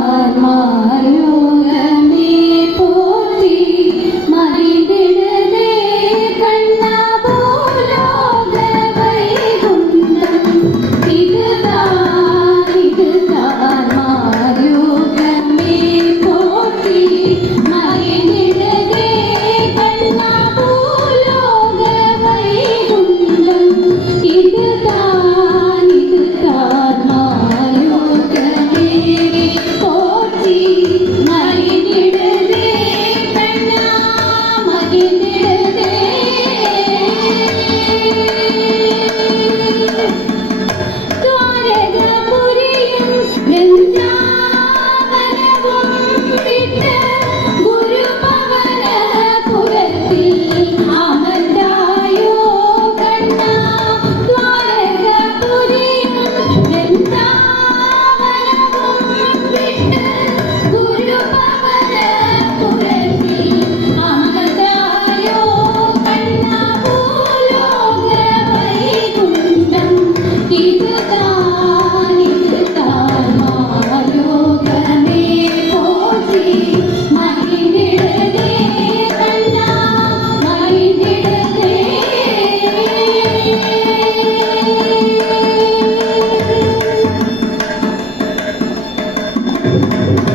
My mi puti, Música